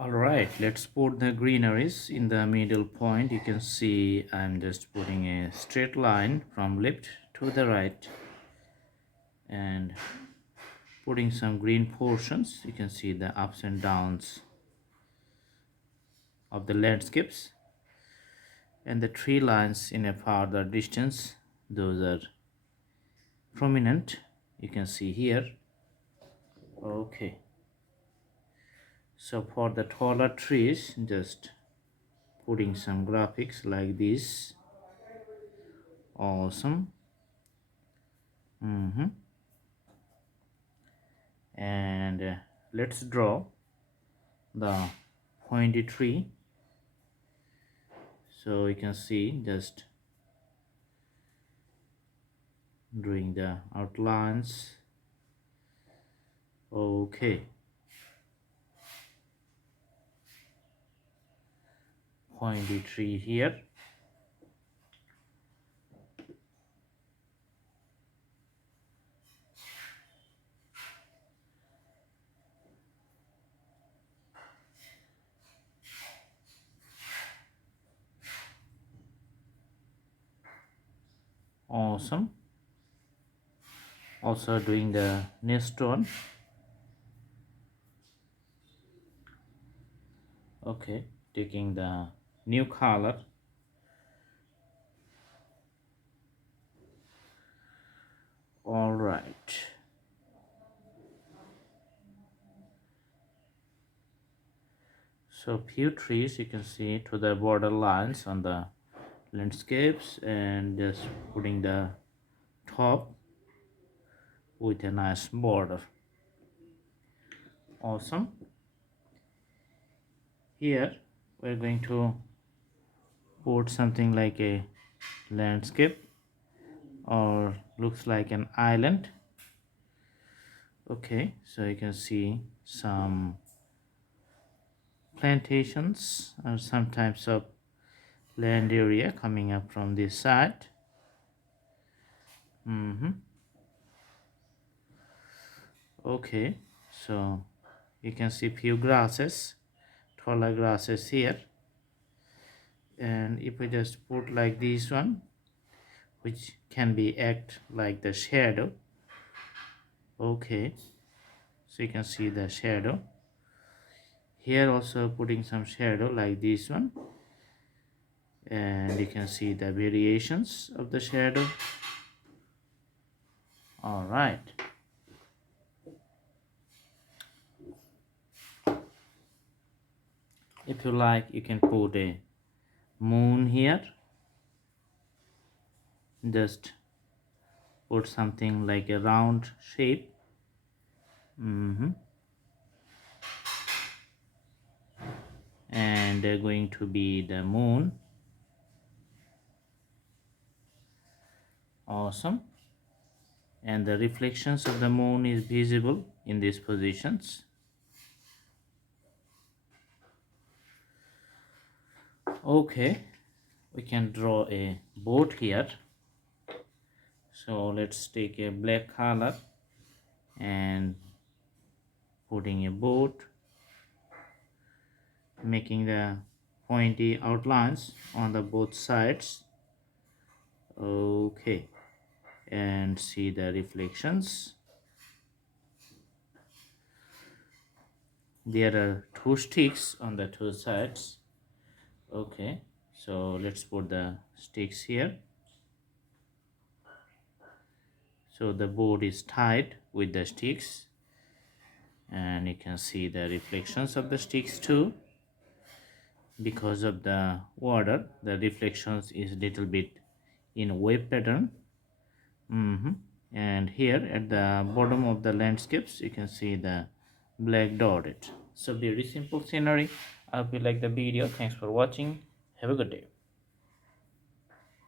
Alright, let's put the greeneries in the middle point. You can see I'm just putting a straight line from left to the right and putting some green portions. You can see the ups and downs of the landscapes and the tree lines in a farther distance. Those are prominent. You can see here. Okay, so for the taller trees, just putting some graphics like this. Awesome. And let's draw the pointy tree. So you can see just drawing the outlines. Okay, pointy tree here. Awesome. Also doing the nest one. Okay, taking the new color. All right. So few trees you can see to the border lines on the landscapes, and just putting the top with a nice border. Awesome. Here we're going to put something like a landscape or looks like an island. Okay, so you can see some plantations or some types of land area coming up from this side. Okay, so you can see few grasses, taller grasses here, and if we just put like this one, which can be act like the shadow. Okay, so you can see the shadow here, also putting some shadow like this one, and you can see the variations of the shadow. All right, if you like you can put a moon here. Just put something like a round shape. And they're going to be the moon. Awesome. And the reflections of the moon is visible in these positions. Okay, we can draw a boat here. So let's take a black color and putting a boat, making the pointy outlines on the both sides. Okay, and see the reflections. There are two sticks on the two sides. Okay, so let's put the sticks here. So the board is tied with the sticks, and you can see the reflections of the sticks too. Because of the water, the reflections is little bit in wave pattern. And here at the bottom of the landscapes you can see the black dotted. So very simple scenery. I hope you like the video. Thanks for watching. Have a good day.